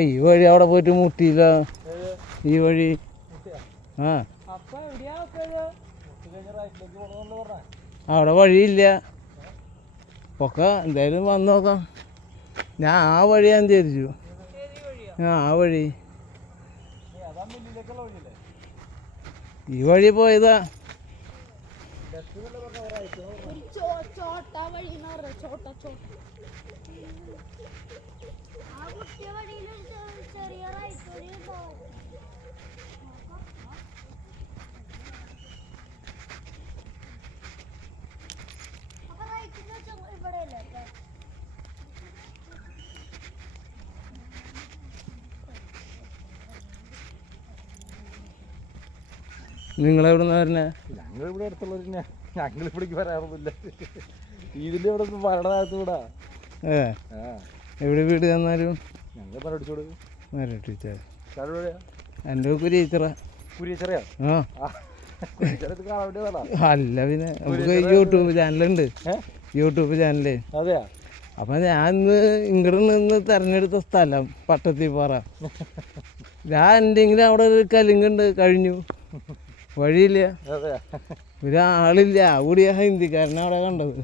ഈ വഴി അവിടെ പോയിട്ട് മുട്ടിയില്ല. ഈ വഴി ആ അവിടെ വഴിയില്ല. ഒക്കെ എന്തായാലും വന്ന് നോക്കാം. ഞാൻ ആ വഴിയാന്ന് വിചാരിച്ചു. ആ വഴി ഈ വഴി പോയതാ. നിങ്ങളെവിടെ നിന്ന് വരണേ? ഞങ്ങളിവിടെ അടുത്തുള്ളവർ ഞങ്ങളിവിടേക്ക് വരാറൊന്നുമില്ല. ഇതിൻ്റെ ഇവിടെ വരണ കൂടാ. എവിടെ വീട് തന്നാലും ഞങ്ങൾ മരടിച്ചോട് മരടിച്ചാ എൻ്റെ കുരിച്ചറാ. കുരിച്ചറിയാ? അല്ല പിന്നെ നമുക്ക് യൂട്യൂബ് ചാനലുണ്ട്. YouTube channel. അതെയാ? അപ്പം ഞാൻ ഇന്ന് ഇങ്ങോട്ട് നിന്ന് തിരഞ്ഞെടുത്ത സ്ഥലം പട്ടത്തിപ്പാറ. ഞാൻ എന്തെങ്കിലും അവിടെ ഒരു കലിങ്ങുണ്ട്. കഴിഞ്ഞു. വഴിയില്ല, ഒരാളില്ല. കൂടിയ ഹിന്ദിക്കാരനെ അവിടെ കണ്ടത്.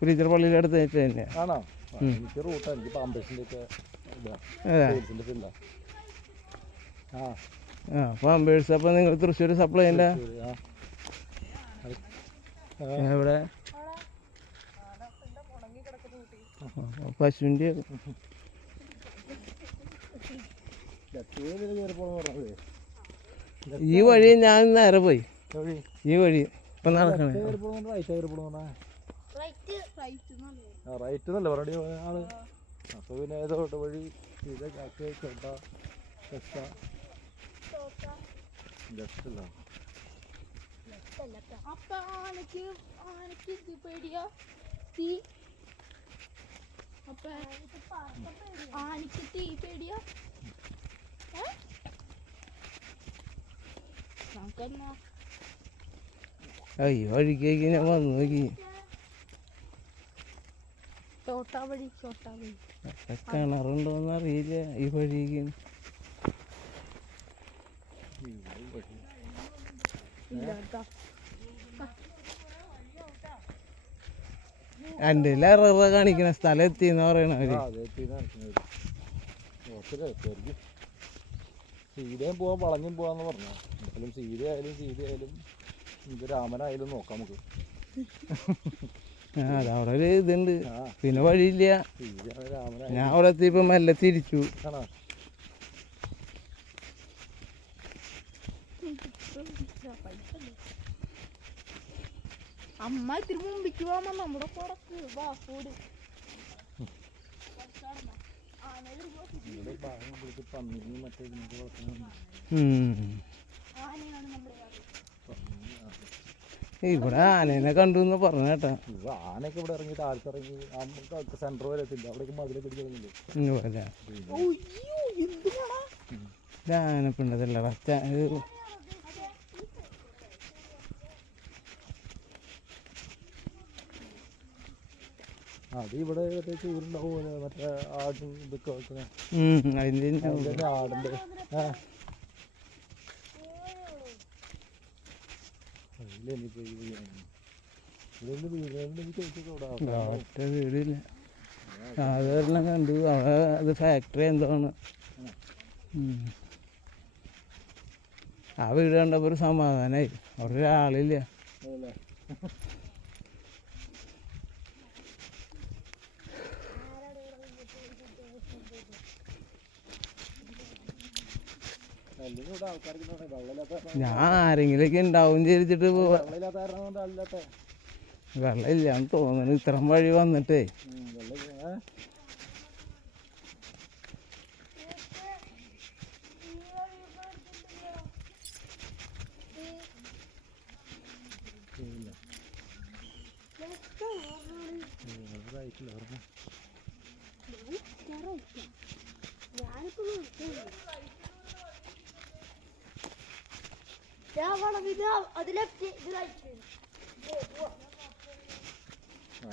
കുരിച്ചിറ പള്ളിയുടെ അടുത്ത് തന്നെയാണ്. പാമ്പേഴ്സ്. അപ്പം നിങ്ങൾ തൃശ്ശൂർ സപ്ലൈ ചെയ്യണ്ട? എവിടെ? പശുവിൻ്റെ ഈ വഴി ഞാൻ നേരെ പോയി. ഈ വഴി ഇപ്പം നടക്കണേ. റൈറ്റ് എന്നല്ലേ പറഞ്ഞ ആള്. അപ്പൊ പിന്നെ ഏതോട്ട് വഴി ഈ വഴിക്കേക്ക് ഞാൻ വന്നു നോക്കി. കിണറുണ്ടോന്ന് അറിയില്ല. ഈ വഴിക്ക് എൻ്റെ എററ കാണിക്കണ സ്ഥലം എത്തിന്ന് പറയണവര്. സീതയും പോവാൻ വളഞ്ഞും പോവാന്ന് പറഞ്ഞു. എന്തായാലും സീതയായാലും രാമനായാലും നോക്കാം നമുക്ക്. അതവിടെ ഒരു ഇതുണ്ട്. പിന്നെ വഴിയില്ല. ഞാൻ അവിടെ എത്തിയപ്പോ മെല്ലെ തിരിച്ചു. അമ്മ ഇത്തിരി മുമ്പിക്ക് പോകാൻ നമ്മുടെ ഇവിടെ ആനേനെ കണ്ടു എന്ന് പറഞ്ഞ കേട്ടാ. ആനയൊക്കെ ഇവിടെ ഇറങ്ങി താഴത്തിറങ്ങി സെന്റർ വരെ എത്തില്ല. അവിടേക്ക് മതിലൊക്കെ ഇടിക്കുന്നില്ലേ? ആനപ്പിണ്ടതല്ല. അത് ഇവിടെ ചൂരുണ്ടാവും. മറ്റേ ആടും ഇതൊക്കെ അതിൻ്റെ ആടിൻ്റെ വീടില്ല. അതെല്ലാം കണ്ടു. അവിടെ അത് ഫാക്ടറി എന്താണ്. ആ വീട് കണ്ടപ്പോൾ ഒരു സമാധാനമായി. അവിടെ ഒരാളില്ല. ഞാൻ ആരെങ്കിലൊക്കെ ഉണ്ടാവും വിചാരിച്ചിട്ട് വെള്ളം ഇല്ലാന്ന് തോന്നുന്നു. ഇത്രയും വഴി വന്നിട്ടേ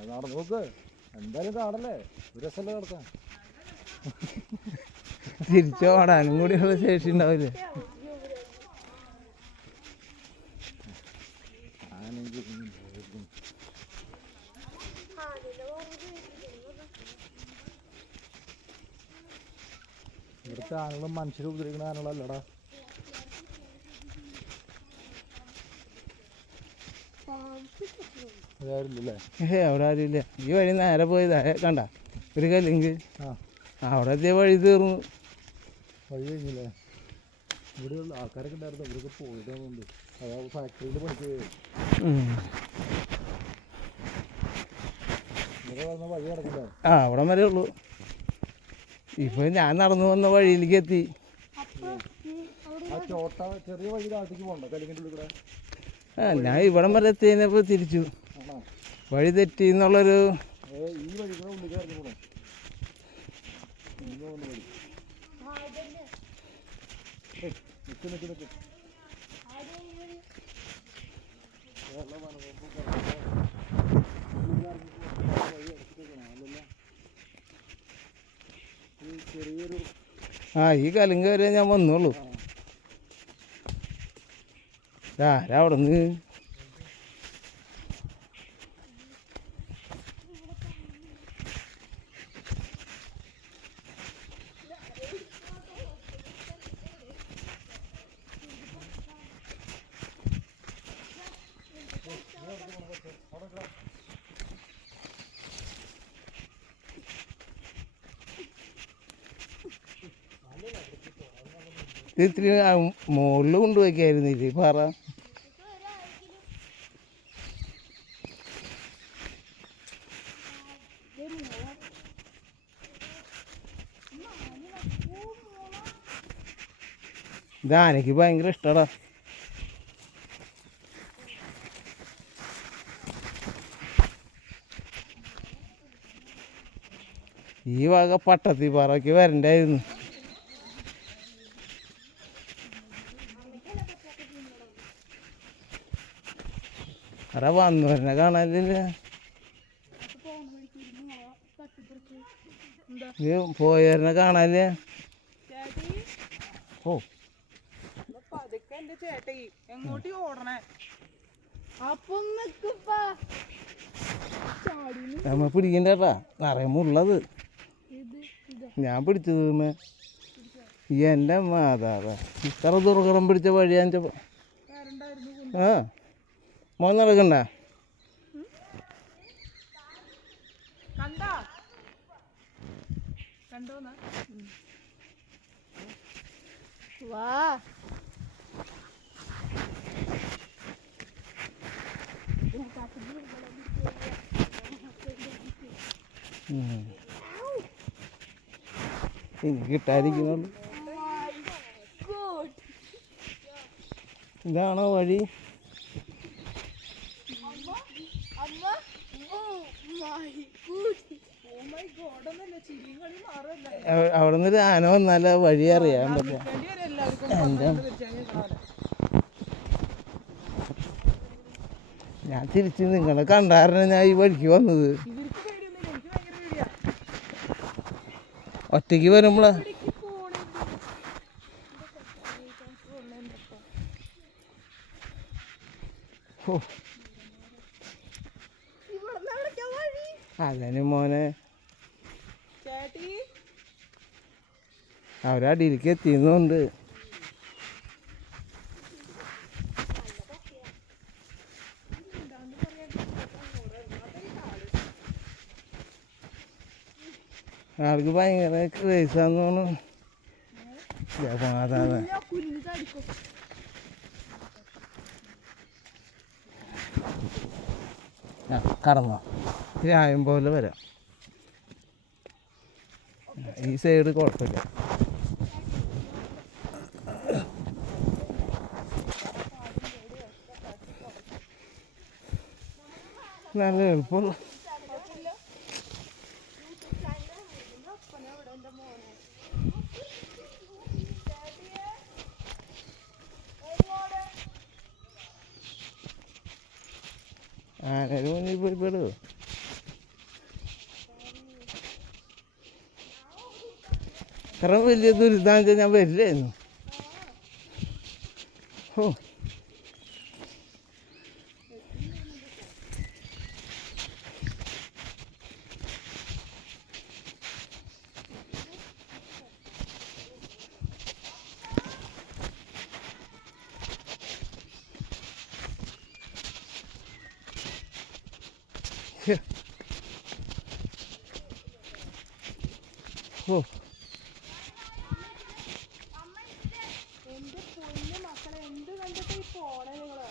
നടന്നു നോക്ക്, എന്തായാലും കാടല്ലേ, ഒരു രസമല്ലേ നടക്കാൻ. തിരിച്ചു ഓടാനും കൂടിയുള്ള ശേഷി ഉണ്ടാവില്ലേ? ഇവിടുത്തെ ആനകളും മനുഷ്യരെ ഉപദ്രവിക്കുന്ന ആനകളല്ലടാ. അതാരില്ലല്ലേ? അവിടെ ആരുമില്ല. ഈ വഴി നേരെ പോയി കണ്ട ഒരു കല്ലിങ്ക്, അവിടെ എത്തിയ വഴി തീർന്നു. വഴി കഴിഞ്ഞില്ലേ? ഇവിടെയുള്ള ആൾക്കാരൊക്കെ ഉണ്ടായിരുന്നു, ഇവരൊക്കെ പോയതുകൊണ്ട് അതാ ഫാക്ടറിയിൽ പണിക്ക് പോയത്. ഇവിടെ വന്ന വഴി നടക്കില്ല. അവിടെ വരെ ഉള്ളൂ. ഇപ്പൊ ഞാൻ നടന്നു വന്ന വഴിയിലേക്ക് എത്തി. ആ ചോട്ട ചെറിയ വഴി താഴത്തേക്ക് പോകണ്ട, കല്ലിങ്ങിൻ്റെ ഉള്ളിൽ കൂടെ. ഞാൻ ഇവിടം വരെ എത്തിയതിനപ്പോ തിരിച്ചു വഴി തെറ്റി എന്നുള്ളൊരു. ഈ വഴി കൂടെ ഉള്ളിൽ കയറി പോകണം. നിക്ക് ചെറിയൊരു ഈ കലുങ്ക് വരെ ഞാൻ വന്നോളൂ. ആരാ അവിടെ നിന്ന്? ഇത്തിരി മുകളിൽ കൊണ്ടുപോയിക്കായിരുന്നില്ലേ പാറ? ഇത് ആനയ്ക്ക് ഭയങ്കര ഇഷ്ടടാ. ഈ വക പട്ടത്തി പാറയ്ക്ക് വരണ്ടായിരുന്നു. അടാ വന്നവരനെ കാണാനില്ല. നീ പോയവരനെ കാണാനില്ല. ഓ നമ്മ പിടിക്കണ്ടേട്ടാ, നിറയെ മുള്ളത്. ഞാൻ പിടിച്ചത് ഈ എൻ്റെ മാതാവാ. ഇത്ര ദുർഘടം പിടിച്ച വഴിയാൻ. ആ മോൻ നടക്കണ്ട. എനിക്ക് കിട്ടാതിരിക്കുന്നുള്ളൂ. ഇതാണോ വഴി? അവിടെ നിന്ന് ആന വന്നാല വഴി അറിയാൻ പറ്റില്ല. ഞാൻ തിരിച്ച് നിങ്ങളെ കണ്ടായിരുന്നു ഞാൻ ഈ വഴിക്ക് വന്നത്. ഒറ്റയ്ക്ക് വരുമ്പോളാ അതിന് മോനെ അവരടിയിലേക്ക് എത്തിയുന്നുണ്ട്. ആൾക്ക് ഭയങ്കര ക്രേസാന്ന് തോന്നുന്നു. കടന്നോ രായം പോലെ വരാം. ഈ സൈഡ് കുഴപ്പമില്ല. നല്ല എളുപ്പമുള്ള ആനയുടെ മുന്നിൽ പോയി പെടുവോ? ഇത്ര വലിയ ദുരിതാന്ന് വെച്ചാൽ ഞാൻ വരില്ലായിരുന്നു. ഓ ശ്ശെ. ഓ എന്റെ പൊന്നു മക്കളെ എന്ത് കണ്ടിട്ട് ഈ പോണേ നിങ്ങള്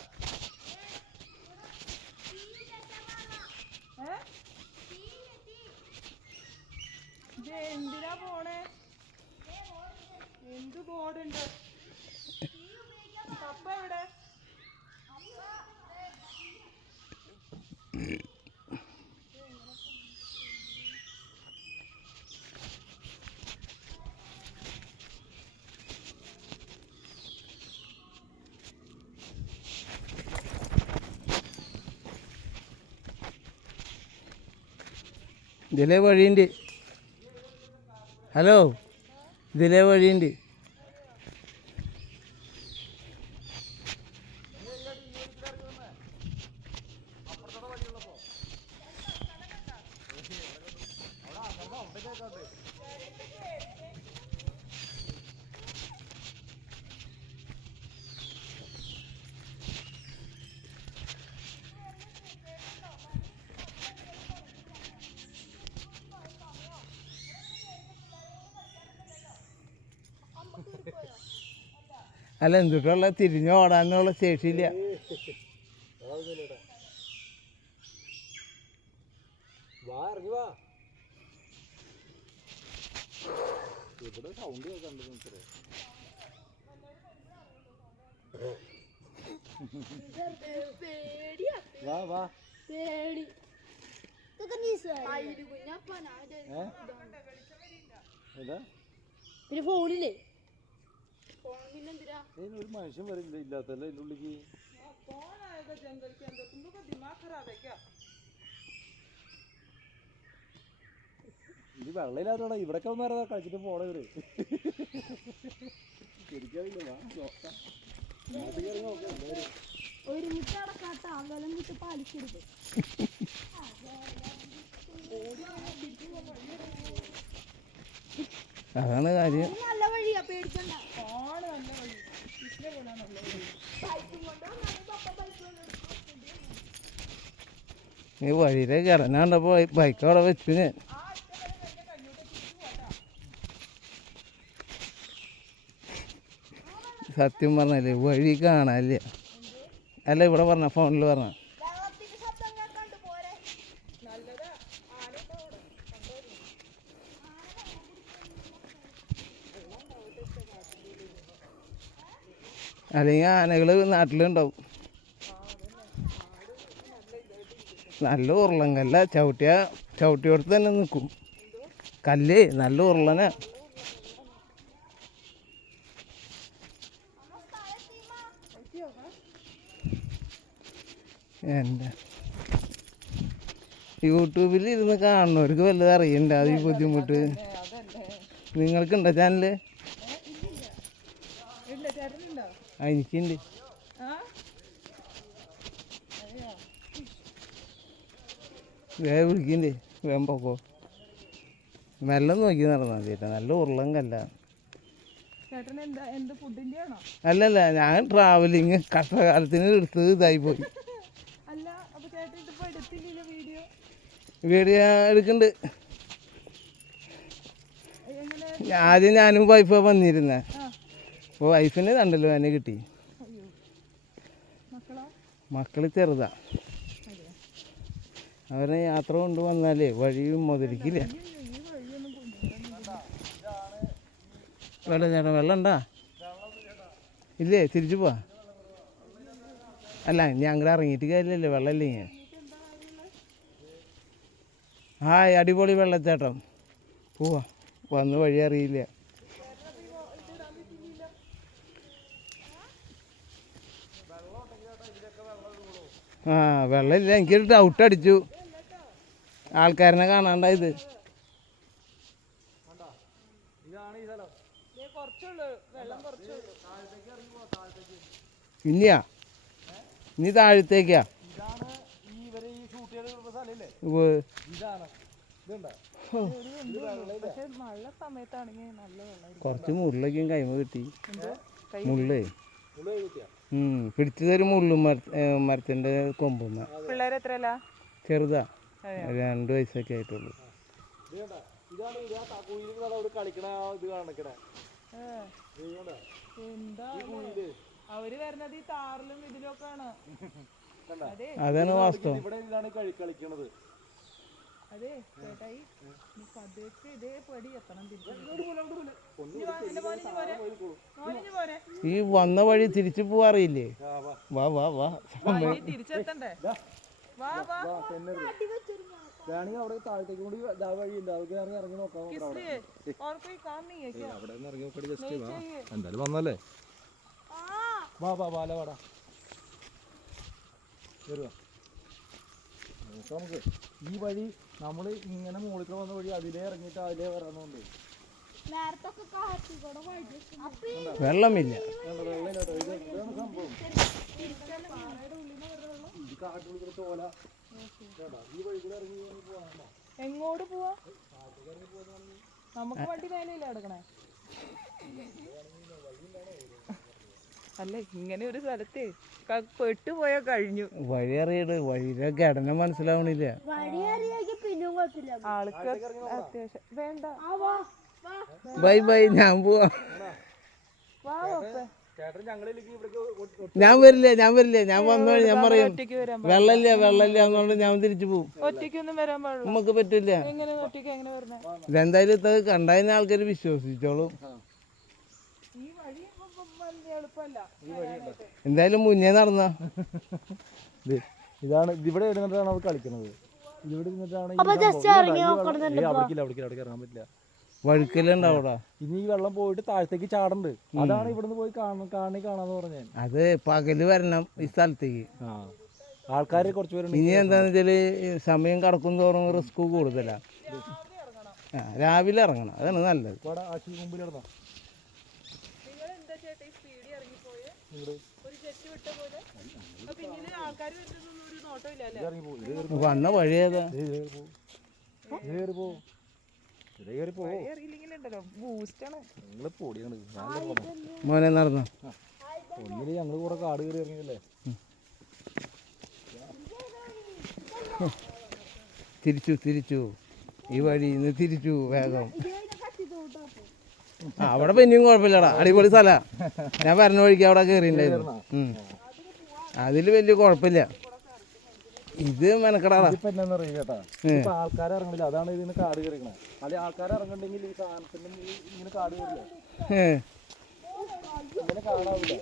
ഇത് എന്തിനാ പോണേ? എന്ത് ബോർഡുണ്ട്? പപ്പ എവിടെ? ഇതിലേ വഴിയുണ്ട്. ഹലോ, ഇതിലേ വഴിയുണ്ട്. അല്ല എന്തുട്ടുള്ള തിരിഞ്ഞ് ഓടാനുള്ള ശേഷിയില്ല. ഇവിടെ സൗണ്ട് കേൾക്കണ്ടോ? വാ വാ പേടി ഏതാ പിന്നെ ഫോണില്ലേ? ഒരു മനുഷ്യൻ വരില്ല ഇല്ലാത്തല്ലേ അതിൻ്റെ ഉള്ളിക്ക്. ഇത് വെള്ളമില്ലാത്തോടാ ഇവിടൊക്കെ വന്നാരാ കളിച്ചിട്ട് പോണേ ഇവര്. ശരിക്കറിയില്ല. ഒരുമിച്ച് നടക്കാട്ട വെള്ളം കിട്ടി പാലിക്കരുത്. അതാണ് കാര്യം. നല്ല വഴിയാ, പേടിക്കണ്ട. നീ വഴിയിലേക്ക് ഇറങ്ങാണ്ടപ്പോ ബൈക്ക് അവിടെ വെച്ചു ഞാൻ. സത്യം പറഞ്ഞല്ലേ വഴി കാണാനില്ല. അല്ല ഇവിടെ പറഞ്ഞ ഫോണിൽ പറഞ്ഞ അല്ലെങ്കിൽ ആനകൾ നാട്ടിലുണ്ടാവും. നല്ല ഉരുളങ്കല്ല, ചവിട്ടിയോടത്ത് തന്നെ നിൽക്കും. കല്ല് നല്ല ഉരുളന. എൻ്റെ യൂട്യൂബിൽ ഇരുന്ന് കാണുന്നവർക്ക് വല്ലതും അറിയണ്ട അത് ഈ ബുദ്ധിമുട്ട്. നിങ്ങൾക്കുണ്ടോ ചാനല്? എനിക്കുണ്ട്. വേഗം വിളിക്കണ്ടേ, വേഗം പോക്കോ. മെല്ലെ നോക്കി നടന്നാൽ മതി കേട്ടോ. നല്ല ഉരുളം കല്ല. അല്ലല്ല, ഞാൻ ട്രാവലിങ് കഷ്ടകാലത്തിന് എടുത്തത് ഇതായിപ്പോയി. വീഡിയോ എടുക്കുന്നുണ്ട്. ആദ്യം ഞാനും വൈഫാ വന്നിരുന്നേ. അപ്പോൾ വൈഫിന് കണ്ടല്ലോ എന്നെ കിട്ടി. മക്കൾ ചെറുതാ. അവരെ യാത്ര കൊണ്ട് വന്നാലേ വഴിയും മുതലിക്കില്ല. വെള്ളം ചേട്ടാ, വെള്ളം ഉണ്ടാ? ഇല്ലേ, തിരിച്ചു പോവാ. അല്ല ഇനി അങ്ങോട്ട് ഇറങ്ങിയിട്ട് കാര്യമില്ലല്ലോ, വെള്ളമില്ലേ. ഹായ് അടിപൊളി വെള്ളച്ചാട്ടം. പോവാ, വന്ന് വഴി അറിയില്ല. ആ വെള്ളമില്ല, എനിക്കൊരു ഡൗട്ട് അടിച്ചു ആൾക്കാരനെ കാണാണ്ടായത്. ഇനിയാ ഇനി താഴത്തേക്കാ. ഉവ്വ്. കുറച്ച് മുള്ളിലേക്കും കൈമ കിട്ടി. മുള്ളേ പിടിച്ചതൊരു മുള്ളും മരത്തിന്റെ കൊമ്പുമ്മ. ചെറുതാ, 2 വയസ്സൊക്കെ ആയിട്ടുള്ളൂ. അവര് വരുന്നത് ഈ താറിലും ഇതിലൊക്കെയാണ്. അതാണ് വാസ്തവം. കളിക്കണത്. അതെ ചേട്ടായി, നീ പതുക്കെ ഇതേ പടി എത്തണം. ഈ വന്ന വഴി തിരിച്ചു പോവാറില്ലേ? വാ വാ വാ, തിരിച്ചെത്തണ്ടേ? അവിടെ താഴത്തേക്ക് കൂടി വഴിയുണ്ട്, അതൊക്കെ ഇറങ്ങി നോക്കാം. അവിടെ ഇറങ്ങി നോക്കടി, ജസ്റ്റ് വാ, എന്തായാലും വന്നല്ലേ. വാ വാ വാല വാടാ, വരുവാ. നമുക്ക് ഈ വഴി നമ്മൾ ഇങ്ങനെ മുകളിൽ വന്ന വഴി അതിലേ ഇറങ്ങിയിട്ട് അതിലേ വരാന്നുണ്ട്. വെള്ളമില്ല. സംഭവം ഈ കാട്ടുള്ളിൽ ചോല. ഈ വഴി കൂടെ ഇറങ്ങി പോവാണോ? എങ്ങോട്ട് പോവാ? നമുക്ക് വണ്ടി മേലെയല്ലേ എടുക്കണേ? അല്ല, ഇങ്ങനെ ഒരു സ്ഥലത്ത് പെട്ടുപോയാ കഴിഞ്ഞു. വഴി അറിയട്, വഴിയുടെ ഘടന മനസ്സിലാവണില്ല. ആൾക്ക് അത്യാവശ്യം വേണ്ട. ബൈ ബൈ, ഞാൻ പോവാ. ഞാൻ വരില്ല, ഞാൻ വന്നു ഞാൻ പറയും വെള്ളമില്ല എന്നുകൊണ്ട് ഞാൻ തിരിച്ചു പോകും. ഒറ്റയ്ക്കൊന്നും വരാൻ പാടില്ല, നമുക്ക് പറ്റില്ല. ഇതെന്തായാലും ഇത് കണ്ടതിന് ആൾക്കാർ വിശ്വസിച്ചോളും. എന്തായാലും മുന്നേ നടന്ന ഇതാണ്, ഇവിടെ ഇരുന്നിട്ടാണ് അവർ കളിക്കുന്നത്. ഇവിടെ ഇരുന്നിട്ടാണ് ഇറങ്ങാൻ പറ്റില്ല. വഴുക്കലുണ്ടാവൂടാ. ഇനി ഈ വെള്ളം പോയിട്ട് താഴത്തേക്ക് ചാടണ്ട്. അതാണ് ഇവിടുന്ന് പോയി കാണാന്ന് പറഞ്ഞത്. അത് പകല് വരണം ഈ സ്ഥലത്തേക്ക്. ആൾക്കാർ കുറച്ച് പേരുണ്ട്. ഇനി എന്താന്ന് വെച്ചാല് സമയം കടക്കും തോറും റിസ്ക് കൂടുതലാ. രാവിലെ ഇറങ്ങണം, അതാണ് നല്ലത്. വന്ന വഴി ഏതാ? മോനെ നടന്നോ? ഒന്നില് ഞങ്ങള് കൂടെ കാട് കയറി ഇറങ്ങിയല്ലേ. തിരിച്ചു ഈ വഴി ഇന്ന് തിരിച്ചു വേഗം. അവിടെ പിന്നെയും കുഴപ്പമില്ലടാ, അടിപൊളി സ്ഥലാ. ഞാൻ പറഞ്ഞ വഴിക്ക് അവിടെ കയറിണ്ടായിരുന്നു. അതില് വലിയ കുഴപ്പമില്ല. ഇത് മെനക്കെടാടാ. ആൾക്കാരെ ഇറങ്ങണില്ല, അതാണ് ഇതിന് കാട് കയറിക്കണേ. അല്ലെ ആൾക്കാരെ ഇറങ്ങണ്ടെങ്കിൽ ഈ സാധനത്തിന്റെ ഇങ്ങനെ കാട് കയറില്ല, ഇങ്ങനെ കാണാവില്ല.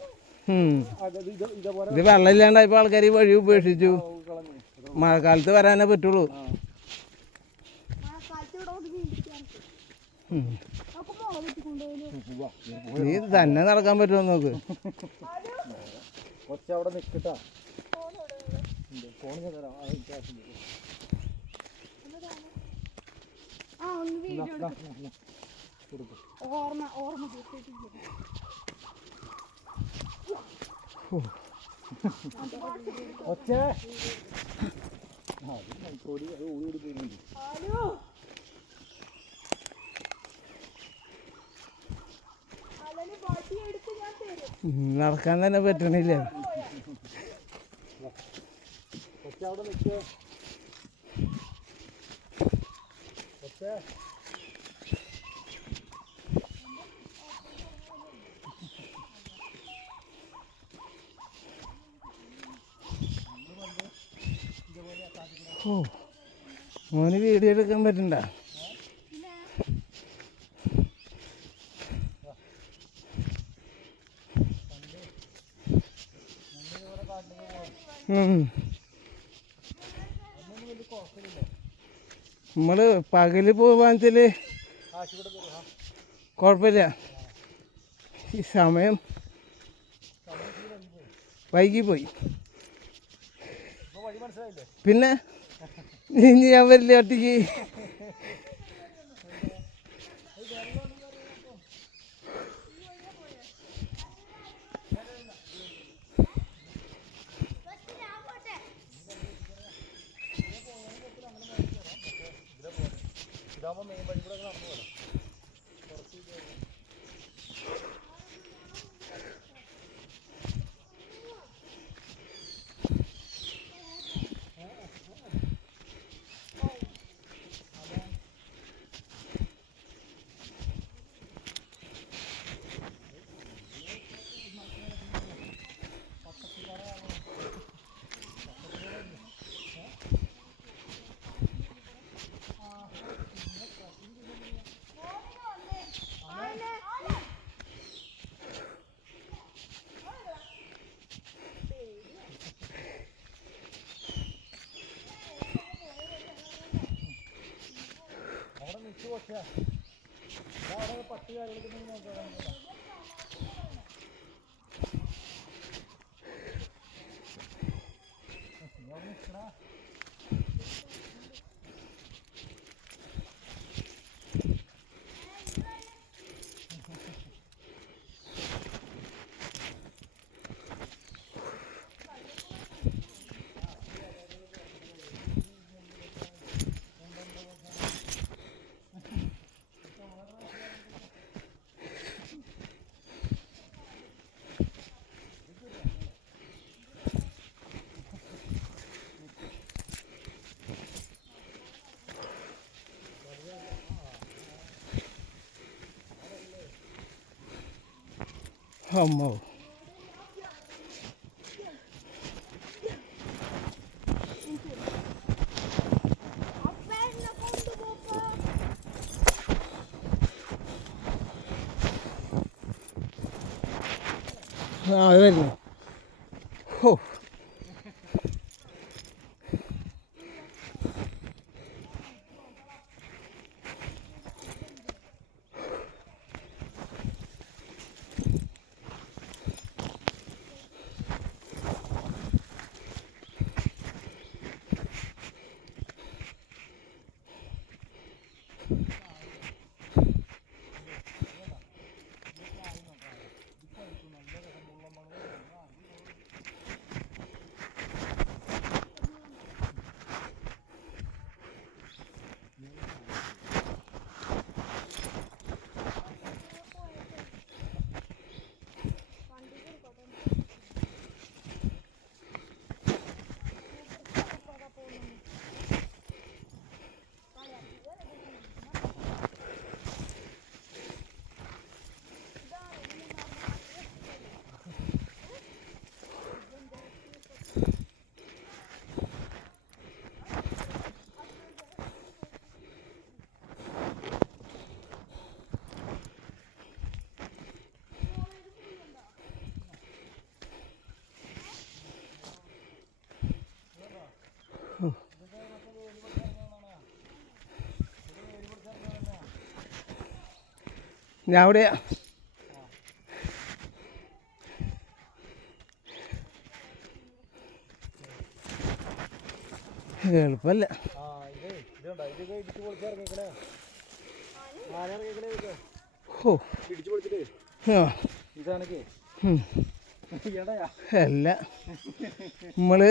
ഇത് വെള്ളമില്ലാണ്ടായപ്പോ ആൾക്കാർ ഈ വഴി ഉപേക്ഷിച്ചു. മഴക്കാലത്ത് വരാനേ പറ്റുള്ളൂ. നീ തന്നെ നടക്കാൻ പറ്റുമോ നോക്ക്. കുറച്ചവിടെ നിൽക്കട്ടാ. നടക്കാൻ തന്നെ പറ്റണില്ല. മോന് വീഡിയോ എടുക്കാൻ പറ്റണ്ട. നമ്മൾ പകല് പോകാൻ വെച്ചാൽ കുഴപ്പമില്ല. ഈ സമയം വൈകിപ്പോയി. പിന്നെ ഇനി ഞാൻ വരില്ല ഒറ്റയ്ക്ക്. ഇതാകുമ്പോൾ മെയിൻ വഴി കൂടെ നടന്നു പോലെ പട്ടി കാര്യങ്ങളൊക്കെ നോക്കാം. അമ്മോ, അത് വരുന്നു. ഓ, ഞാൻ അവിടെയാ. എളുപ്പമല്ല. ഓ, അല്ല, നമ്മള്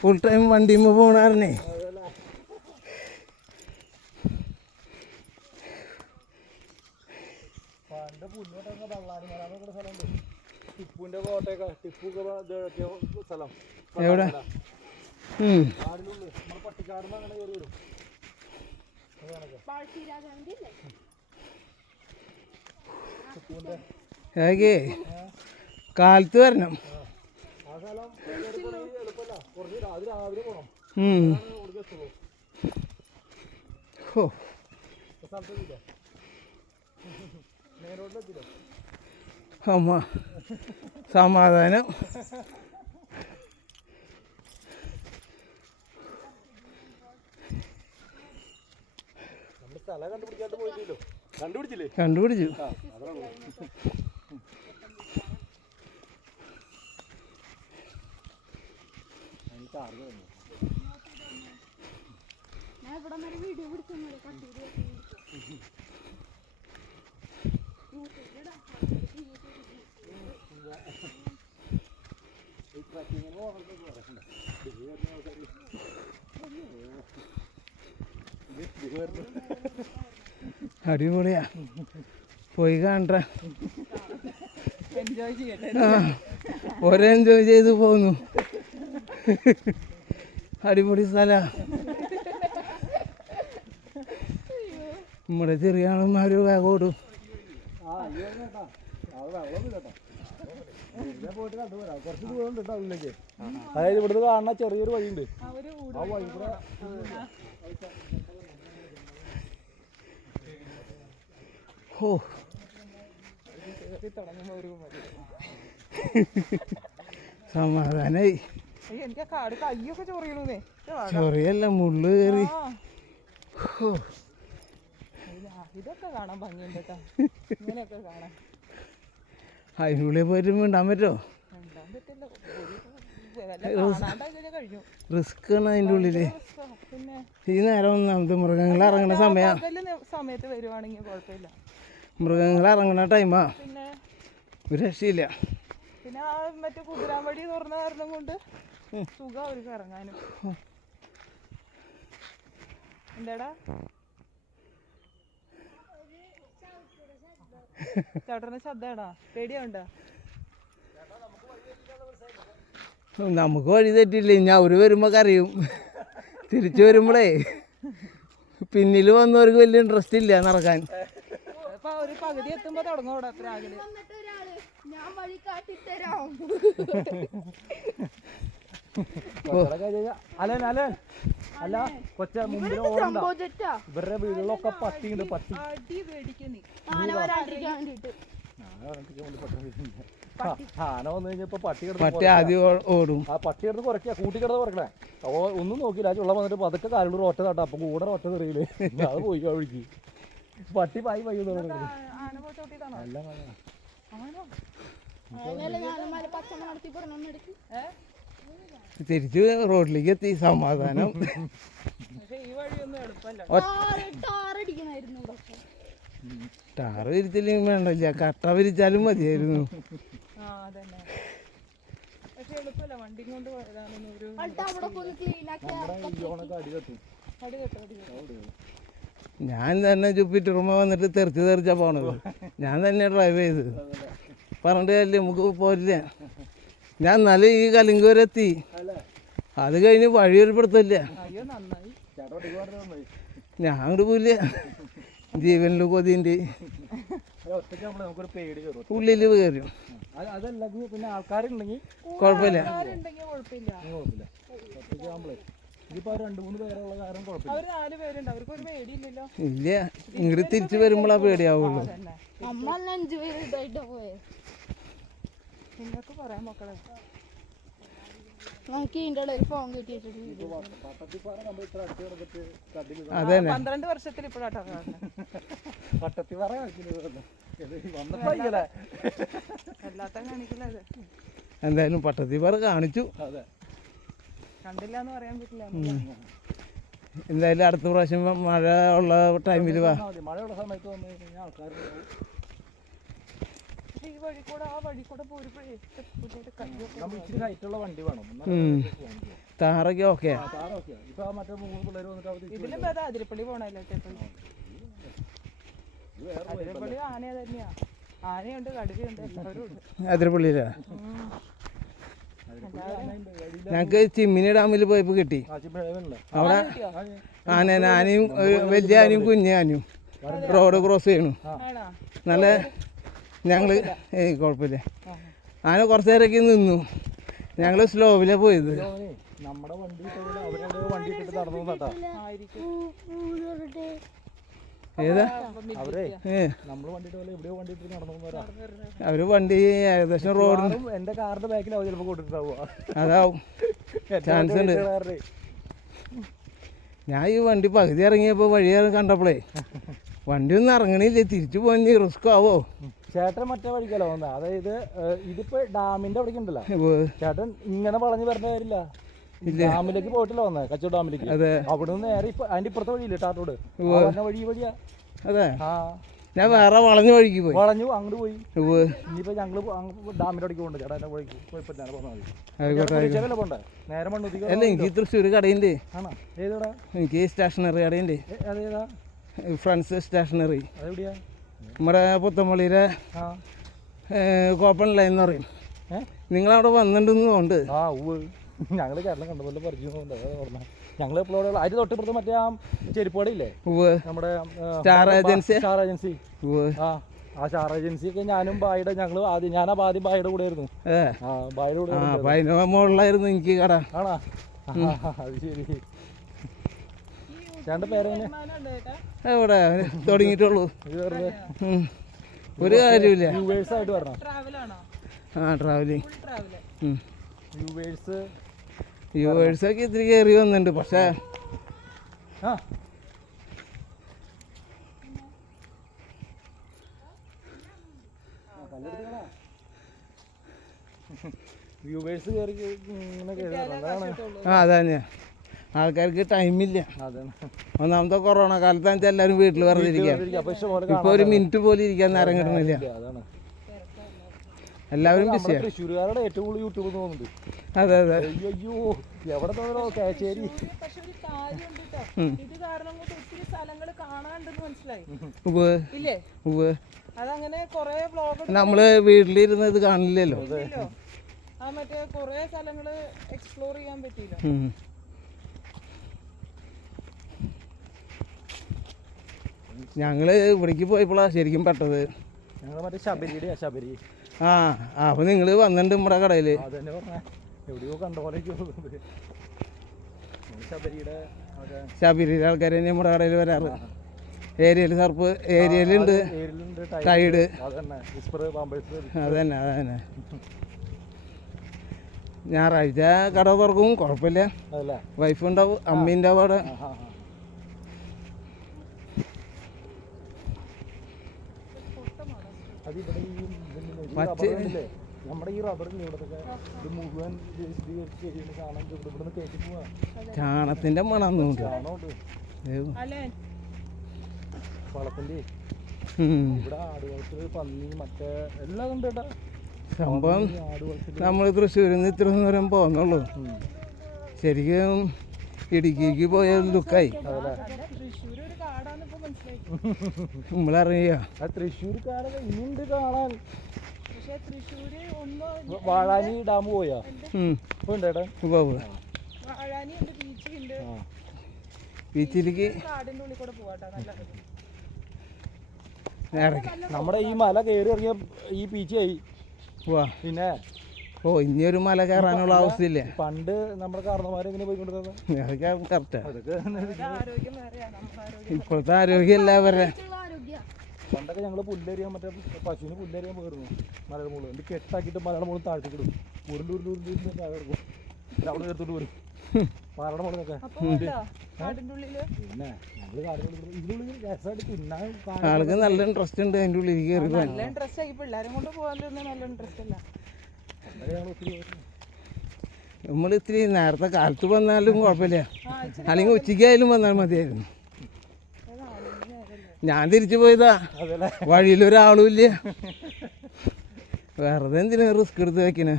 ഫുൾ ടൈം വണ്ടിയുമ്പോൾ പോണായിരുന്നേ. പണ്ട് പുല്ലോട്ടൊക്കെ ബള്ളാരി മരാന്നൊക്കെ സ്ഥലമുണ്ട്. ടിപ്പുവിന്റെ കോട്ടയൊക്കെ ടിപ്പു സ്ഥലം എവിടെ? കാടിനുള്ളിൽ നമ്മുടെ പട്ടിക്കാടിന് അങ്ങനെ കയറി വരും. കാലത്ത് വരണം. ആ സ്ഥലം എളുപ്പമല്ല, കുറച്ച് രാവിലെ പോകണം. സ്ഥലത്തില്ല, മെയിൻ റോഡിലെത്തില്ല. അമ്മ സമാധാനം. സ്ഥലം കണ്ടുപിടിക്കാണ്ട് പോയില്ലല്ലോ. കണ്ടുപിടിച്ചില്ലേ? കണ്ടുപിടിച്ചു. ഞാൻ ഇവിടെ വരെ വീഡിയോ പിടിച്ചു അടിപൊളിയാ, പോയി കാണണ്ട. ഒരേ എൻജോയ് ചെയ്ത് പോന്നു. അടിപൊളി സ്ഥല. നമ്മുടെ ചെറിയ ആളന്മാര് വേഗം ഓടും. അതായത് ഇവിടുന്ന് കാണുന്ന ചെറിയൊരു വഴിയുണ്ട്. ആ വഴി കൂടെ ഓ സമാധാനായി. എനിക്ക് കാട് കയ്യൊക്കെ ചൊറിയണേ. ചൊറിയല്ല, മുള്ളു കയറി. ഇതൊക്കെ കാണാൻ ഭംഗിയുണ്ട് കേട്ടോ, ഇങ്ങനെയൊക്കെ കാണാൻ. അതിനുള്ളിൽ പോയിട്ട് മിണ്ടാൻ പറ്റുമോ? മിണ്ടാൻ പറ്റില്ല, കഴിഞ്ഞു. റിസ്ക് ആണ് അതിൻ്റെ ഉള്ളില്. പിന്നെ ഈ നേരം ഒന്നാമത് മൃഗങ്ങൾ ഇറങ്ങുന്ന സമയത്ത് വരുവാണെങ്കിൽ കുഴപ്പമില്ല. മൃഗങ്ങൾ ഇറങ്ങുന്ന ടൈമാ, പിന്നെ ഒരു രക്ഷയില്ല. പിന്നെ ആ മറ്റേ കുതിരാൻ വഴി തുറന്ന കാരണം കൊണ്ട് സുഖം അവർക്ക് ഇറങ്ങാനും. എന്താടാ ചവിട്ടുന്ന ശബ്ദാടാ? പേടിയാവണ്ട? നമുക്ക് വഴി തെറ്റില്ല. ഇനി അവര് വരുമ്പോ കരയും. തിരിച്ചു വരുമ്പോഴേ പിന്നിൽ വന്നവർക്ക് വലിയ ഇൻട്രസ്റ്റ് ഇല്ല നടക്കാൻ. അപ്പൊ ഒരു പകുതി എത്തുമ്പോ തുടങ്ങൂടെ രാവിലെ. ഞാൻ വഴി കാട്ടിത്തരാം. അല്ല കൊച്ച മുമ്പിൽ ഇവരുടെ വീടുകളൊക്കെ പട്ടിയുണ്ട്. പട്ടി അടി പേടിക്കുന്നേ. ആന വരാണ്ടിരിക്കാൻ വേണ്ടിട്ട്. ആന വന്നു കഴിഞ്ഞപ്പോ പട്ടി ആദ്യം ഓടും. ആ പട്ടി കിടന്ന് കുറയ്ക്കുക, കൂട്ടിക്കിടന്ന് കുറക്കണേ. അപ്പൊ ഒന്നും നോക്കില്ല, ആ ചുള്ള വന്നിട്ട് പതുക്കെ കാലിലൂടെ ഒറ്റ തട്ടാ. അപ്പൊ കൂടെ ഒറ്റ തെറിയില്ലേ, അത് പോയി ഒഴുക്കി. പട്ടി പായി പയ്യ ആന പോയി ചവിട്ടിയതാണോ? പച്ചമ നടത്തി പറഞ്ഞെടുക്കും. തിരിച്ച് റോഡിലേക്ക് എത്തി. സമാധാനം. പക്ഷെ ഈ വഴിയൊന്നും എളുപ്പമല്ല. ടാറടിക്കണായിരുന്നു. ടാറ് വിരിച്ചില്ലെങ്കിൽ വേണ്ടില്ല, കട്ട വിരിച്ചാലും മതിയായിരുന്നു. ആ അതന്നെ. പക്ഷെ എളുപ്പമല്ല, വണ്ടി കൊണ്ട് പോയതാണെന്ന് ഒരു അടി കെട്ടോ. ഞാൻ തന്നെ ജൂപ്പിറ്ററുമ്മ വന്നിട്ട് തെറിച്ചാ പോണത്. ഞാൻ തന്നെ ഡ്രൈവ് ചെയ്തത്. പറഞ്ഞിട്ട് കാര്യമില്ല, നമുക്ക് പോരില്ല. ഞാൻ എന്നാലും ഈ കലിങ്ക് വരെ എത്തി. അത് കഴിഞ്ഞ് വഴിയൊരു പിടുത്തമില്ല. അയ്യോ നന്നായി. ഞാൻ അങ്ങോട്ട് പോയില്ല. ജീവനിൽ കൊതിൻ്റെ ഉള്ളിൽ കയറി. അതല്ലെങ്കിൽ പിന്നെ ആൾക്കാരുണ്ടെങ്കിൽ കുഴപ്പമില്ല. ഇതിപ്പോ 2-3 പേരുള്ള കാരണം കുഴപ്പമില്ല. അവര് 4 പേരുണ്ട്, അവർക്ക് ഒരു പേടിയില്ലല്ലോ. ഇല്ല, ഇങ്ങോട്ട് തിരിച്ചു വരുമ്പോഴാ പേടിയാവുള്ളൂ. നമ്മൾ 5 പേര് ഇതായിട്ട് പോയെ. നിങ്ങൾക്ക് പറയാം മക്കളെ. നമുക്ക് ഇതിൻ്റെ ഇടയിൽ ഫോൺ കിട്ടിയിട്ട് അതന്നെ 12 വർഷത്തിൽ ഇപ്പോഴാട്ടോ പട്ടത്തിപ്പാറ അല്ലാത്ത കാണിക്കില്ല. അത് എന്തായാലും പട്ടത്തിപ്പാറ കാണിച്ചു. അതെ, കണ്ടില്ല എന്ന് പറയാൻ പറ്റില്ല. എന്തായാലും അടുത്ത പ്രാവശ്യം മഴ ഉള്ള ടൈമിൽ വാ. മഴയുള്ള സമയത്ത് വന്നു കഴിഞ്ഞാൽ ആൾക്കാർ ഈ വഴി കൂടെ ആ വഴി കൂടെ പോരുമ്പോഴേ നമുക്ക് ഇച്ചിരി ഹൈറ്റുള്ള വണ്ടി വേണം. താറൊക്കെ ഓക്കെ. ഇപ്പൊ മറ്റേ 3 പിള്ളേർ വന്നിട്ട് ഇതിലും ഭേദം അതിരപ്പള്ളി പോണല്ലോ. അതിരപ്പള്ളി ആന തന്നെയാ. ആനയുണ്ട്, കടുവയുണ്ട്, എല്ലാവരും ഉണ്ട് അതിരപ്പള്ളിയിലാ. ഞങ്ങക്ക് ചിമ്മിനി ഡാമിൽ പോയപ്പോ കിട്ടി. അവിടെ ആനയും വലിയ ആനയും കുഞ്ഞ ആനയും റോഡ് ക്രോസ് ചെയ്യണു. നല്ല ഞങ്ങള് കുഴപ്പമില്ല. ആന കുറച്ച് നേരമൊക്കെ നിന്നു. ഞങ്ങള് സ്ലോവിലാ പോയത്. നമ്മുടെ വണ്ടി വണ്ടി ഇട്ടിട്ട് നടന്നു കേട്ടോ. ഏതാ അവരെ നമ്മള് വണ്ടി എവിടെയോ വണ്ടി ഇട്ടിട്ട് നടന്നു. അവര് വണ്ടി ഏകദേശം റോഡിന് എന്റെ കാറിന്റെ ബാക്കിലാവും ചിലപ്പോ കൊടുത്തിട്ടാവുക. അതാവും ചാൻസ് ഉണ്ട്. ഞാൻ ഈ വണ്ടി പകുതി ഇറങ്ങിയപ്പോൾ വഴി കണ്ടപ്പോഴേ വണ്ടി ഒന്നും ഇറങ്ങണില്ല, തിരിച്ചു പോകാൻ റിസ്ക് ആവോ? ചേട്ടൻ മറ്റേ വഴിക്കല്ലോ വന്നത്, അതായത് ഇതിപ്പോ ഡാമിന്റെ അവിടേക്ക് ഉണ്ടല്ലോ, ചേട്ടൻ ഇങ്ങനെ വളഞ്ഞു വരേണ്ട കാര്യമില്ല. ഡാമിലേക്ക് പോയിട്ടില്ല വന്നേ, കച്ചവട ഡാമിലേക്ക്. അവിടെ നിന്ന് നേരെ ഇപ്പൊ അതിന്റെ ഇപ്പുറത്തെ വഴിയില്ലേ ടാറ്റോട്, വഴി വഴിയാ. അതെ, ആ ഞാൻ വേറെ വളഞ്ഞ വഴിക്ക് പോയി, വളഞ്ഞു അങ്ങോട്ട് പോയി. ഇനിയിപ്പോ ഞങ്ങള് ഡാമിന്റെ അവിടേക്ക് പോകണ്ട, ചേട്ടാ എന്റെ വഴിക്ക് പോയിപ്പോ പോണ്ടേ നേരെ മണ്ണൂത്തി. അല്ല, എനിക്ക് തൃശ്ശൂർ കടയുണ്ട്. ആണോ? ഏതോടാ? എനിക്ക് സ്റ്റേഷനറി കടയുണ്ട്, അതേതാ? Friends stationery. അതെവിടെയാ? നമ്മുടെ പുത്തമ്പള്ളിയിലെ കോപ്പൺ ലൈൻ എന്ന് പറയും. നിങ്ങളവിടെ വന്നിട്ടുണ്ടെന്ന് തോന്നുന്നുണ്ട്. ആ ഉവ്, ഞങ്ങള് കേരളം കണ്ടപോലെ പരിചയം. ഞങ്ങൾ എപ്പോഴും അതിന് തൊട്ടിപ്പുറത്ത് മറ്റേ ആ ചെരുപ്പടയില്ലേ, നമ്മുടെ സ്റ്റാർ ഏജൻസി. ആ സ്റ്റാർ ഏജൻസി ഒക്കെ ഞാനും ബായുടെ ഞങ്ങള് ആദ്യം ഞാൻ ആദ്യം ബായുടെ കൂടെ ആയിരുന്നു. ബായുടെ കൂടെ മുകളിലായിരുന്നു എനിക്ക് കട. ആണോ? അത് ശരി. ചേട്ടൻ്റെ പേരെങ്ങനെ? എവിടെ തുടങ്ങിയിട്ടുള്ളൂ, ഒരു കാര്യമില്ല. വ്യൂവേഴ്സ് ആയിട്ട് വരണം. ആ ട്രാവലിങ്. വ്യൂവേഴ്സൊക്കെ ഇത്തിരി കയറി വന്നിട്ടുണ്ട്, പക്ഷേ വ്യൂവേഴ്സ് കയറി ഇങ്ങനെ കയറി. ആ അതന്നെ, ആൾക്കാർക്ക് ടൈമില്ല. ഒന്നാമത്തെ കൊറോണ കാലത്താണെന്ന് എല്ലാവരും വീട്ടിൽ വെറുതെ ഇരിക്കുക. ഇപ്പൊ ഒരു മിനിറ്റ് പോലും ഇരിക്കാൻ നേരം കിട്ടണില്ല, എല്ലാവരും ബിസിയാണ്. തൃശ്ശൂരുകാരുടെ ഏറ്റവും കൂടുതൽ യൂട്യൂബ് തോന്നുന്നുണ്ട്. അതെ അതെ. അയ്യോ എവിടെ തോന്നണോ കാച്ചേരി. അതങ്ങനെ കൊറേ വ്ലോഗ് നമ്മള് വീട്ടിലിരുന്നത് കാണില്ലല്ലോ, ആ മറ്റേ കൊറേ സ്ഥലങ്ങള് എക്സ്പ്ലോർ ചെയ്യാൻ പറ്റിയില്ല. ഞങ്ങള് ഇവിടേക്ക് പോയപ്പോഴാണ് ശരിക്കും പെട്ടത്. ഞങ്ങൾ മറ്റേ ശബരിയുടെ ശബരി. ആ അപ്പൊ നിങ്ങള് വന്നിട്ടുണ്ട് നമ്മുടെ കടയില്. അതന്നെ പറഞ്ഞ എവിടെയോ കണ്ട പോലെ ശബരിയുടെ ആൾക്കാർ തന്നെ നമ്മുടെ കടയിൽ വരാറ്. ഏരിയയിൽ സർപ്പ് ഏരിയയിലുണ്ട്, ടൈഡ്. അതന്നെ അതന്നെ. ഞായറാഴ്ച കട തുറക്കും, കുഴപ്പമില്ല. വൈഫ് ഉണ്ടാവും, അമ്മീൻ്റെ അവിടെ. നമ്മുടെ ഈ റബ്ബറിന്റെ ഇവിടത്തൊക്കെ ഇത് മുഴുവൻ ചാണത്തിന്റെ മണം വളത്തിന്റെ ഇവിടെ ആടുകൾക്ക് പന്നി മറ്റേ എല്ലാം ഉണ്ട് കേട്ടാ. സംഭവം നമ്മൾ തൃശ്ശൂരിൽ നിന്ന് ഇത്ര ദൂരം പോകുന്നുള്ളൂ, ശരിക്കും ഇടുക്കിക്ക് പോയ ലുക്കായി നമ്മളറിയ. തൃശ്ശൂർ കാടൊക്കെ ഇനിയുണ്ട് കാണാൻ. വാഴാനി ഡാം പോയാ ബീച്ചിലേക്ക് നമ്മുടെ ഈ മല കയറി ഇറങ്ങിയ ഈ ബീച്ചായി. പിന്നെ ഇനിയൊരു മല കയറാനുള്ള ആവശ്യമില്ല. പണ്ട് നമ്മുടെ കാരണന്മാരെങ്ങനെ പോയിക്കൊണ്ടിരുന്നത് കറക്റ്റാ. ഇപ്പോഴത്തെ ആരോഗ്യം എല്ലാവരുടെ. പണ്ടൊക്കെ ഞങ്ങൾ പുല്ലരിയാൻ മറ്റേ പശുവിന് പുല്ലരിയാൻ പോയിരുന്നു മലയുടെ മുകളിൽ. എന്നിട്ട് കെട്ടാക്കിയിട്ട് മലയുടെ മുകളിൽ താഴ്ത്തിക്ക് ഇടും. ഉരുണ്ട് താഴെ എടുക്കും, അവിടെ ചേർത്തോട്ട് വരും മലയുടെ മുകളിലൊക്കെ. പിന്നെ ഞങ്ങള് കാര്യങ്ങൾ ഇതിനുള്ളിൽ രസമായിട്ട് തിന്നാൻ ആൾക്ക് നല്ല ഇൻട്രസ്റ്റ് ഉണ്ട് അതിൻ്റെ ഉള്ളിൽ കയറി. നല്ല ഇൻട്രസ്റ്റ് ആയി, പിള്ളേരും കൊണ്ട് പോകാൻ നല്ല ഇൻട്രസ്റ്റ് അല്ല. നമ്മൾ ഇത്തിരി നേരത്തെ കാലത്ത് വന്നാലും കുഴപ്പമില്ല, അല്ലെങ്കിൽ ഉച്ചയ്ക്കായാലും വന്നാൽ മതിയായിരുന്നു. ഞാൻ തിരിച്ചു പോയതാ, വഴിയിലൊരാളും ഇല്ല, വെറുതെ എന്തിനാ റിസ്ക് എടുത്ത് വെക്കണേ.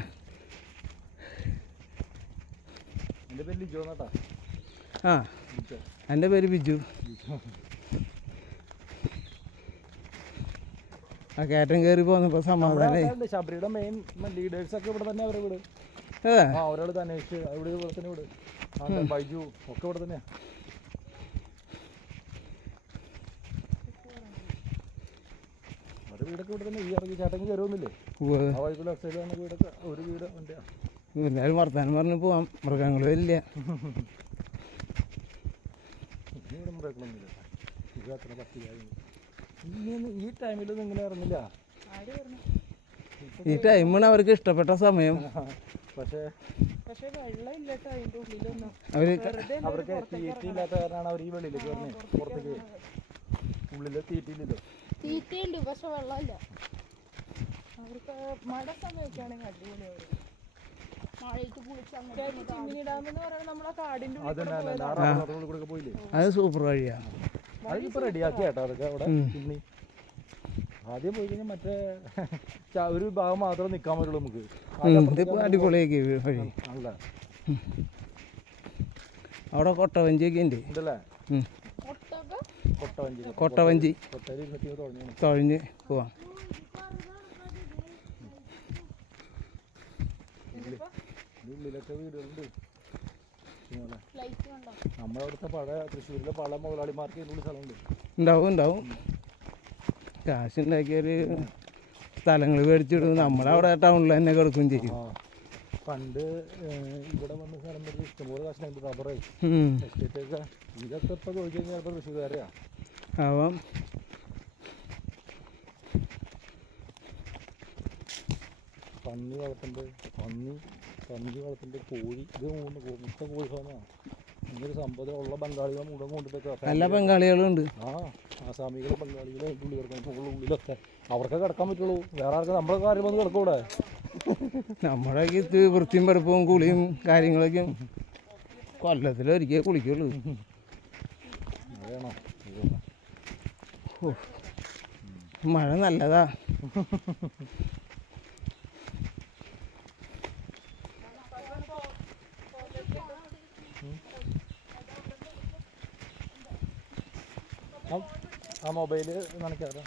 ആ എൻ്റെ പേര് ബിജു. ആ കയറ്റം കയറി പോന്നപ്പോൾ സമാധാനമായി. ശബരിയുടെ മെയിൻ ലീഡേഴ്സ് ഒക്കെ ഇവിടെ തന്നെ അവരെ വീട്. ഒരാൾ തന്നെ ഇവിടെ തന്നെ വീട്. ബൈജു ഒക്കെ ഇവിടെ തന്നെയാ. വീടൊക്കെ ഇവിടെ തന്നെ. ഈ ഇറങ്ങി ചേട്ടൻ കയറുന്നില്ലേ ആ വഴിക്ക് ലെഫ്റ്റ് സൈഡിൽ വന്ന വീടൊക്കെ ഒരു വീട് വണ്ടിയാ. എല്ലാവരും വർത്താനം പറഞ്ഞ് പോവാം, മൃഗങ്ങൾ വരില്ല. ഇവിടെ മൃഗങ്ങളൊന്നുമില്ല. ഇത് അത്ര പറ്റി ഈ ടൈമിൽ ഇങ്ങനെ ഇറങ്ങില്ല. ഈ ടൈമാണ് അവർക്ക് ഇഷ്ടപ്പെട്ട സമയം. പക്ഷേ പക്ഷെ വെള്ളം ഇല്ലട്ടോ അതിന്റെ ഉള്ളിലൊന്നും. അവര് വെറുതെ അവർക്ക് തീറ്റ ഇല്ലാത്ത കാരണമാണ് അവർ ഈ വെളിയിലേക്ക് വരുന്നത്. പുറത്തേക്ക് ഉള്ളില് തീറ്റയില്ലല്ലോ. തീറ്റയുണ്ട് പക്ഷെ വെള്ളമില്ല. അവർക്ക് മഴ സമയമൊക്കെയാണെങ്കിൽ അടിപൊളിയാവും. മഴയത്ത് കുളിച്ച് അങ്ങനെ ചിമ്മിനി ഡാം എന്ന് പറയുന്നത് നമ്മളെ കാടിന്റെ ഉള്ളിൽ അതന്നെ കൂടെ അല്ല പോയതാണ്. റോഡിൽ കൂടെ പോയില്ലേ. അത് സൂപ്പർ വഴിയാണ്. അതിപ്പോ റെഡിയാക്കി കേട്ടോ അതൊക്കെ അവിടെ ചിമ്മിനി. ആദ്യം പോയി കഴിഞ്ഞാൽ മറ്റേ ഒരു ഭാഗം മാത്രമേ നിൽക്കാൻ പറ്റുള്ളൂ നമുക്ക്. ഇതിപ്പോ അടിപൊളിയാക്കി വഴി. ആണല്ലേ. അവിടെ കൊട്ടവഞ്ചിയൊക്കെ ഉണ്ട്. ഉണ്ടല്ലേ. ഒട്ടക കൊട്ടവഞ്ചി. കൊട്ടവഞ്ചി കൊട്ടയിൽ ഇരുന്നിട്ട് തുടങ്ങി. തുഴഞ്ഞ് പോവാം. ഉള്ളിലൊക്കെ വീടുകളുണ്ട്. ലൈറ്റ് കണ്ടോ? നമ്മുടെ അവിടുത്തെ പഴയ തൃശ്ശൂരിലെ പല മുതലാളിമാർക്ക് ഇതിനുള്ള സ്ഥലമുണ്ട്. ഉണ്ടാവും കാശുണ്ടാക്കിയൊരു സ്ഥലങ്ങൾ മേടിച്ചിടും. നമ്മളവിടെ ടൗണിൽ തന്നെ കിടക്കും ചെയ്യും. പണ്ട് ഇവിടെ വന്ന സ്ഥലം വരെ ഇഷ്ടംപോലെ കാശുണ്ട്. റബ്ബറേ എസ്റ്റേറ്റൊക്കെ ഇതൊക്കെ ഇപ്പോൾ ചോദിച്ചു കഴിഞ്ഞാൽ ചിലപ്പോൾ തൃശ്ശൂർക്കാരെയാ. ആവാം. പന്നി വളർത്തുന്നുണ്ട്. പന്നി വളർത്തുന്നുണ്ട്. കോഴി. ഇത് മുട്ട കോഴി ഫാമാണ്. ഇങ്ങനൊരു സംഭവം ഉള്ള ബംഗാളികൾ മുഴുവൻ കൊണ്ടുപോയി. നല്ല ബംഗാളികളുണ്ട്. ആസാമികൾ ബംഗാളികൾ അതിൻ്റെ ഉള്ളിൽ കിടക്കാൻ ഉള്ളിലൊക്കെ അവർക്കെ കിടക്കാൻ പറ്റുള്ളൂ. വേറെ ആർക്കും നമ്മുടെ കാര്യം വന്ന് കിടക്കൂടെ. നമ്മുടെ ഇത് വൃത്തിയും വെടുപ്പും കുളിയും കാര്യങ്ങളൊക്കെ കൊല്ലത്തിലൊരിക്കൽ കുളിക്കുള്ളൂ. വേണോ മഴ നല്ലതാ. ആ മൊബൈല് നനയ്ക്കാറ്.